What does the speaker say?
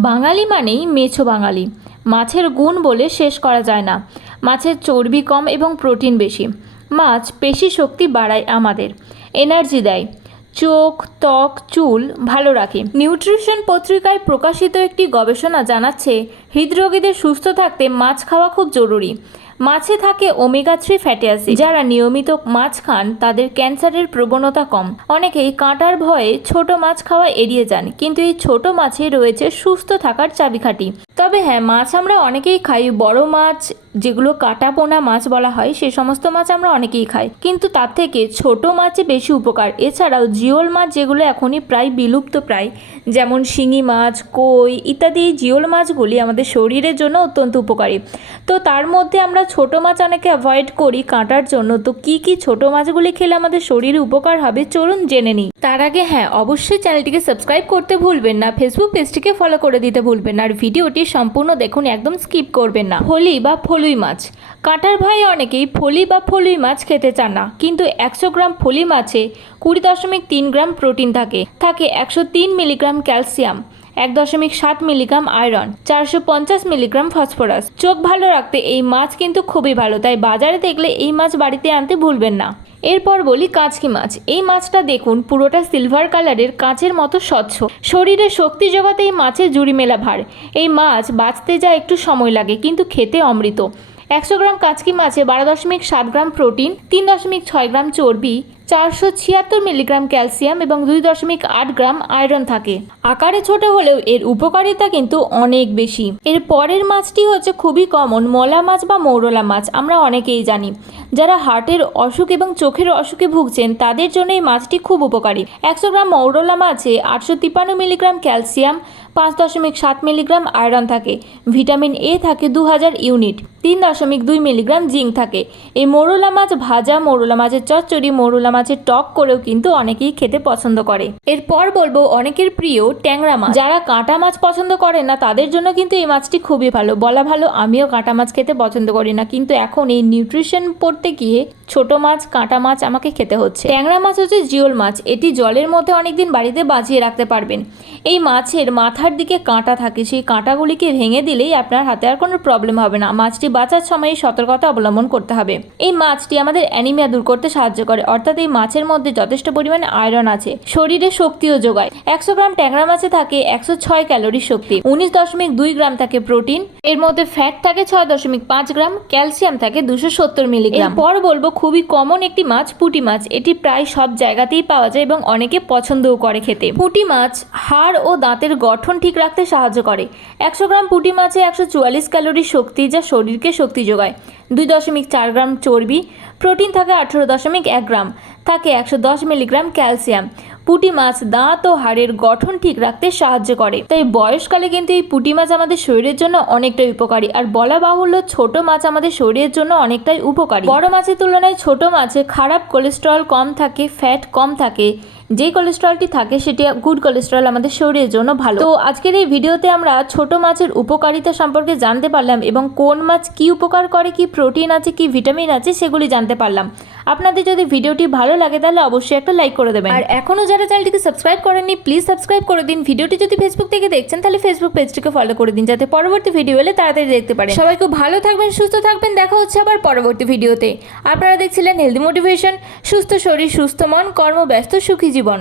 বাঙালি মানেই মেছো বাঙালি। মাছের গুণ বলে শেষ করা যায় না। মাছের চর্বি কম এবং প্রোটিন বেশি। মাছ পেশি শক্তি বাড়ায় আমাদের। এনার্জি দেয়। চোখ, ত্বক, চুল ভালো রাখে। নিউট্রিশন পত্রিকায় প্রকাশিত একটি গবেষণা জানাচ্ছে, হৃদরোগীদের সুস্থ থাকতে মাছ খাওয়া খুব জরুরি। মাছে থাকে ওমেগা থ্রি ফ্যাটি অ্যাসিড যারা নিয়মিত মাছ খান, তাদের ক্যান্সারের প্রবণতা কম। অনেকেই কাঁটার ভয়ে ছোট মাছ খাওয়া এড়িয়ে যান, কিন্তু এই ছোট মাছে রয়েছে সুস্থ থাকার চাবিকাঠি। তবে হ্যাঁ মাছ আমরা অনেকেই খাই। বড় মাছ, যেগুলো কাটা পোনা মাছ বলা হয়, সে সমস্ত মাছ আমরা অনেকেই খাই। কিন্তু তার থেকে ছোট মাছে বেশি উপকার। এছাড়াও জিওল মাছ যেগুলো এখনই প্রায় বিলুপ্ত প্রায়, যেমন শিঙি মাছ, কই ইত্যাদি জিওল মাছগুলি আমাদের শরীরের জন্য অত্যন্ত উপকারী। তো তার মধ্যে আমরা ছোট মাছ অনেকে অ্যাভয়েড করি কাটার জন্য। তো কি কি ছোট মাছগুলি খেলে আমাদের শরীরে উপকার হবে চলুন জেনে নিই। তার আগে হ্যাঁ অবশ্যই চ্যানেলটিকে সাবস্ক্রাইব করতে ভুলবেন না। ফেসবুক পেজটিকে ফলো করে দিতে ভুলবেন আর ভিডিওটি সম্পূর্ণ দেখুন, একদম স্কিপ করবেন না। ফলি বা ফলুই মাছ। কাঁটার ভাই অনেকেই ফলি বা ফলুই মাছ খেতে চান না, কিন্তু একশো গ্রাম ফলি মাছে কুড়ি দশমিক তিন গ্রাম প্রোটিন থাকে। থাকে একশো তিন মিলিগ্রাম ক্যালসিয়াম। এক দশমিক সাত মিলিগ্রাম আয়রন, চারশো পঞ্চাশ মিলিগ্রাম ফসফরাস। চোখ ভালো রাখতে এই মাছ কিন্তু খুবই ভালো, তাই বাজারে দেখলে এই মাছ বাড়িতে আনতে ভুলবেন না। এরপর বলি কাঁচকি মাছ। এই মাছটা দেখুন, পুরোটা সিলভার কালারের, কাঁচের মতো স্বচ্ছ। শরীরে শক্তি জোগাতে এই মাছের জুড়ি মেলা ভার। এই মাছ বাঁচতে যা একটু সময় লাগে, কিন্তু খেতে অমৃত। একশো গ্রাম কাঁচকি মাছে বারো দশমিক সাত গ্রাম প্রোটিন, তিন দশমিক ছয় গ্রাম চর্বি চারশো ছিয়াত্তর মিলিগ্রাম ক্যালসিয়াম এবং দুই দশমিক আট গ্রাম আয়রন থাকে। আকারে ছোট হলেও এর উপকারিতা কিন্তু অনেক বেশি। এর পরের মাছটি হচ্ছে খুবই কমন মলা মাছ বা মৌরলা মাছ, আমরা অনেকেই জানি। যারা হার্টের অসুখ এবং চোখের অসুখে ভুগছেন, তাদের জন্য এই মাছটি খুব উপকারী। একশো গ্রাম মৌরলা মাছে আটশো তিপ্পান্ন মিলিগ্রাম ক্যালসিয়াম, পাঁচ দশমিক সাত মিলিগ্রাম আয়রন থাকে। ভিটামিন এ থাকে দু হাজার ইউনিট, তিন দশমিক দুই মিলিগ্রাম জিঙ্ক থাকে। এই মৌরলা মাছ ভাজা মৌরলা মাছের চচ্চড়ি, মৌরলা মাছের টক করেও কিন্তু অনেকেই খেতে পছন্দ করে। এরপর বলব অনেকের প্রিয় ট্যাংরা মাছ। যারা কাঁটা মাছ পছন্দ করে না, তাদের জন্য কিন্তু এই মাছটি খুবই ভালো। বলা ভালো, আমিও কাঁটা মাছ খেতে পছন্দ করি না, কিন্তু এখন এই নিউট্রিশন পড়তে গিয়ে ছোট মাছ, কাঁটা মাছ আমাকে খেতে হচ্ছে। ট্যাংরা মাছ হচ্ছে জিওল মাছ। এটি জলের মধ্যে অনেকদিন বাড়িতে বাঁচিয়ে রাখতে পারবেন। এই মাছের মাথার দিকে কাঁটা থাকে। সেই কাঁটাগুলিকে ভেঙে দিলেই আপনার হাতে আর কোনো প্রবলেম হবে না। মাছটি বাঁচার সময় সতর্কতা অবলম্বন করতে হবে। এই মাছটি আমাদের অ্যানিমিয়া দূর করতে সাহায্য করে। অর্থাৎ এই মাছের মধ্যে যথেষ্ট পরিমাণে আয়রন আছে। শরীরে শক্তিও যোগায়। একশো গ্রাম ট্যাংরা মাছে থাকে একশো ছয় ক্যালোরি শক্তি। উনিশ দশমিক দুই গ্রাম থাকে প্রোটিন এর মধ্যে ফ্যাট থাকে ছয় দশমিক পাঁচ গ্রাম। ক্যালসিয়াম থাকে দুশো সত্তর মিলিগ্রাম পর বলব খুবই কমন একটি মাছ, পুঁটি মাছ। এটি প্রায় সব জায়গাতেই পাওয়া যায় এবং অনেকে পছন্দও করে খেতে। পুঁটি মাছ হাড় ও দাঁতের গঠন ঠিক রাখতে সাহায্য করে। একশো গ্রাম পুঁটি মাছে একশো চুয়াল্লিশ ক্যালোরি শক্তি যা শরীরকে শক্তি যোগায়। দুই দশমিক চার গ্রাম চর্বি, প্রোটিন থাকে আঠেরো দশমিক এক গ্রাম, থাকে একশো দশ মিলিগ্রাম ক্যালসিয়াম। পুঁটি মাছ, দাঁত ও হাড়ের গঠন ঠিক রাখতে সাহায্য করে। তাই বয়সকালে কিন্তু এই পুঁটি মাছ আমাদের শরীরের জন্য অনেকটাই উপকারী। আর বলা বাহুল্য, ছোট মাছ আমাদের শরীরের জন্য অনেকটাই উপকারী। বড় মাছের তুলনায় ছোট মাছে খারাপ কোলেস্ট্রল কম থাকে, ফ্যাট কম থাকে। যে কোলেস্ট্রলটি থাকে, সেটি গুড কোলেস্ট্রল আমাদের শরীরের জন্য ভালো। তো আজকের এই ভিডিওতে আমরা ছোট মাছের উপকারিতা সম্পর্কে জানতে পারলাম এবং কোন মাছ কি উপকার করে, কি প্রোটিন আছে, কি ভিটামিন আছে, সেগুলি জানতে পারলাম। আপনাদের যদি ভিডিওটি ভালো লাগে, তাহলে অবশ্যই একটা লাইক করে দেবেন। আর এখনও যারা চ্যানেলটিকে সাবস্ক্রাইব করেননি প্লিজ সাবস্ক্রাইব করে দিন। ভিডিওটি যদি ফেসবুক থেকে দেখছেন, তাহলে ফেসবুক পেজটিকে ফলো করে দিন, যাতে পরবর্তী ভিডিও এলে তাড়াতাড়ি দেখতে পারেন। সবাই খুব ভালো থাকবেন, সুস্থ থাকবেন। দেখা হচ্ছে আবার পরবর্তী ভিডিওতে আপনারা দেখছিলেন হেলদি মোটিভেশন সুস্থ শরীর, সুস্থ মন কর্মব্যস্ত সুখী জীবন।